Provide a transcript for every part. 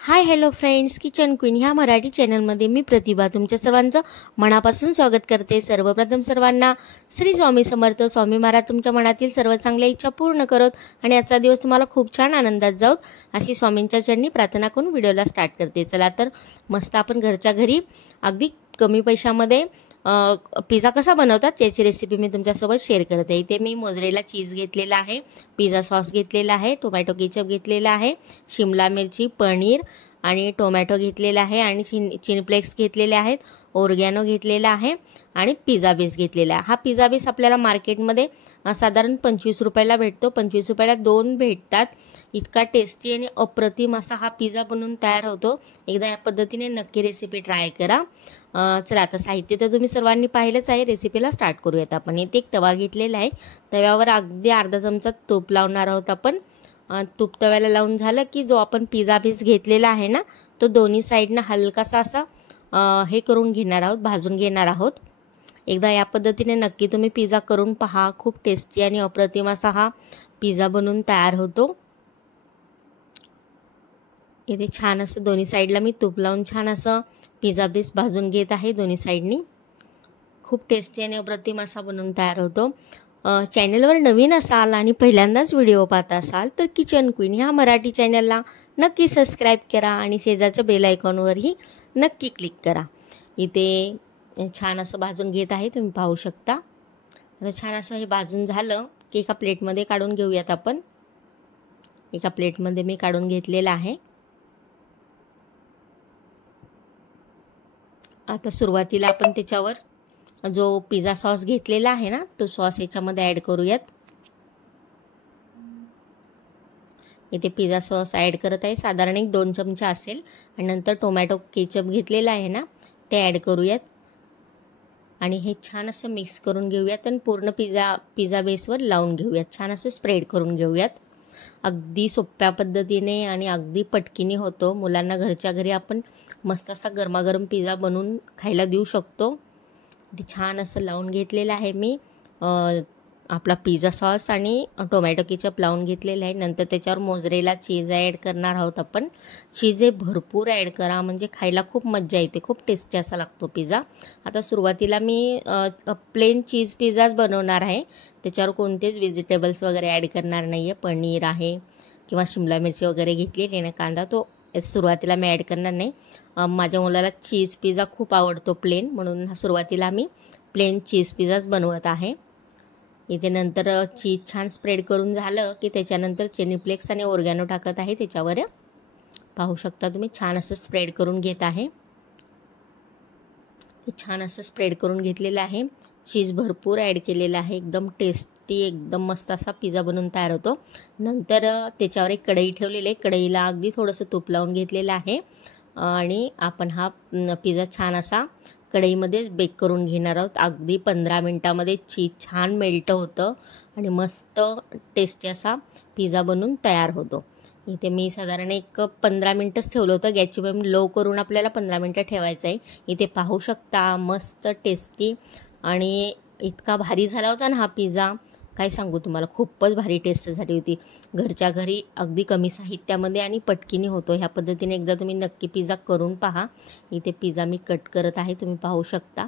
Hi hello friends, kitchen queen ह्या मराठी चॅनलमध्ये मी प्रतिभा तुमच्या सर्वांचं मनापासून स्वागत करते। सर्वप्रथम सर्वांना श्री स्वामी समर्थ। स्वामी महाराज तुमच्या मनातील सर्व चांगल्या इच्छा पूर्ण करत आणि आजचा दिवस तुम्हाला खूप छान आनंदात जाऊत अशी स्वामींच्या चरणी प्रार्थना करून व्हिडिओला स्टार्ट करते। चला तर मस्त आपण घरच्या घरी अगदी कमी पैशामध्ये पिझ्झा कसा बनवतात याची रेसिपी मी तुमच्यासोबत शेअर करते। इथे मी मोझरेला चीज घेतलेला आहे, पिझ्झा सॉस घेतलेला आहे, टोमॅटो केचप घेतलेला आहे, शिमला मिरची, पनीर आणि टोमॅटो घेतलेला आहे आणि चिली फ्लेक्स घेतलेले आहेत, ओरगॅनो घेतलेला आहे आणि पिझ्झा बेस घेतलेला आहे। हा पिझ्झा बेस आपल्याला मार्केटमध्ये साधारण 25 रुपयाला भेटतो। 25 रुपयाला 2 भेटतात। इतका टेस्टी आणि अप्रतिम असा हा पिझ्झा बनवून तयार होतो। एकदा या पद्धतीने नक्की रेसिपी ट्राय करा। चला आता साहित्य तर तुम्ही सर्वांनी पाहिलंच आहे, रेसिपीला स्टार्ट करूयात आपण। इथे एक तवा घेतलेला आहे, तव्यावर अगदी अर्धा चमचा तूप लावणार आहोत आपण। तूप तव्याला लावून झालं की जो आपण पिझ्झा बेस घेतलेला आहे ना, तो दोन्ही साईडनं हलकासा असा हे करून घेणार आहोत, भाजून घेणार आहोत। एकदा या पद्धतीने नक्की तुम्ही पिझ्झा करून पहा, खूप टेस्टी आणि अप्रतिम असा हा पिझ्झा बनून तयार होतो। इथे छान असं दोन्ही साईडला मी तूप लावून छान असं पिझ्झा बेस भाजून घेत आहे दोन्ही साईडनी। खूप टेस्टी आणि अप्रतिम असा बनवून तयार होतो। चॅनलवर नवीन असाल आणि पहिल्यांदाच व्हिडिओ पाहत असाल तर किचन क्वीन ह्या मराठी चॅनलला नक्की सबस्क्राईब करा आणि शेजारच्या बेल आयकॉनवरही नक्की क्लिक करा। इथे छान असं भाजून घेत आहे, तुम्ही पाहू शकता। आता छान असं हे भाजून झालं की एका प्लेटमध्ये काढून घेऊयात आपण। एका प्लेटमध्ये मी काढून घेतलेला आहे। आता सुरुवातीला आपण त्याच्यावर जो पिझ्झा सॉस घेतलेला आहे ना, तो सॉस याच्यामध्ये ॲड करूयात। इथे पिझ्झा सॉस ॲड करत आहे, साधारण 1-2 चमचे असेल। आणि नंतर टोमॅटो केचप घेतलेला आहे ना, ते ॲड करूयात आणि हे छान असं मिक्स करून घेऊयात आणि पूर्ण पिझ्झा बेसवर लावून घेऊयात, छान असं स्प्रेड करून घेऊयात। अगदी सोप्या पद्धतीने आणि अगदी पटकीने होतो। मुलांना घरच्या घरी आपण मस्त असा गरमागरम पिझ्झा बनवून खायला देऊ शकतो। ते छान असं लावून घेतलेलं आहे मी आपला पिझ्झा सॉस आणि टोमॅटो केचप लावून घेतलेलं आहे। नंतर त्याच्यावर मोझरेला चीज ॲड करणार आहोत आपण। चीज हे भरपूर ॲड करा, म्हणजे खायला खूप मज्जा येते, खूप टेस्टी असा लागतो पिझ्झा। आता सुरुवातीला मी प्लेन चीज पिझ्झाच बनवणार आहे, त्याच्यावर कोणतेच व्हेजिटेबल्स वगैरे ॲड करणार नाही आहे। पनीर आहे किंवा शिमला मिरची वगैरे घेतलेली आहे, कांदा तो सुरुवातीला मी ॲड करणार नाही। माझ्या मुलाला चीज पिझ्झा खूप आवडतो प्लेन, म्हणून सुरुवातीला मी प्लेन चीज पिझ्झाच बनवत आहे। इथे नंतर चीज छान स्प्रेड करून झालं की त्याच्यानंतर चिली फ्लेक्स आणि ओरगॅनो टाकत आहे त्याच्यावर। पाहू शकता तुम्ही, छान असं स्प्रेड करून घेत आहे। ते छान असं स्प्रेड करून घेतलेलं आहे। चीज भरपूर ॲड केलेलं आहे, एकदम टेस्टी एकदम मस्त असा पिझ्झा बनवून तयार होतो। नंतर त्याच्यावर एक कढई ठेवलेली आहे, कढईला अगदी थोडंसं तूप लावून घेतलेलं आहे आणि आपण हा पिझ्झा छान असा कढईमध्येच बेक करून घेणार आहोत। अगदी 15 मिनिटामध्ये चीज छान मेल्ट होतं आणि मस्त टेस्टी असा पिझ्झा बनून तयार होतो। इथे मी साधारण 15 मिनिटच ठेवलं होतं, गॅसची फ्लेम लो करून आपल्याला 15 मिनिटं ठेवायचं आहे। इथे पाहू शकता मस्त टेस्टी आणि इतका भारी झाला होता ना हा पिझ्झा, काय सांगू तुम्हाला, खूपच भारी टेस्ट झाली होती। घरच्या घरी अगदी कमी साहित्यामध्ये आणि पटकीने होतो। ह्या पद्धतीने एकदा तुम्ही नक्की पिझ्झा करून पहा। इथे पिझ्झा मी कट करत आहे, तुम्ही पाहू शकता।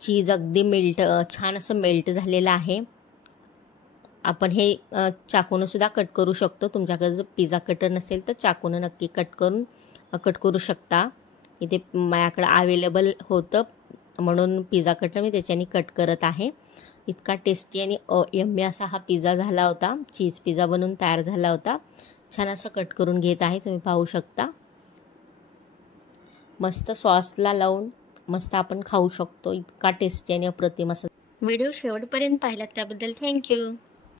चीज अगदी छान असं मेल्ट झालेलं आहे। आपण हे चाकूनं सुद्धा कट करू शकतो, तुमच्याकडे जर पिझ्झा कटर नसेल तर चाकूनं नक्की कट करू शकता। इथे माझ्याकडे अवेलेबल होतं म्हणून पिझ्झा कटर मी त्याच्याने कट करत आहे। इतका टेस्टी आणि यम्मी असा हा पिझ्झा झाला होता, चीज पिझ्झा बनून तयार झाला होता। छान असं कट करून घेत आहे, तुम्ही पाहू शकता। मस्त सॉसला लावून मस्त आपण खाऊ शकतो, इतका टेस्टी आणि अप्रतिम असा। व्हिडिओ शेवटपर्यंत पाहिलात त्याबद्दल थँक्यू।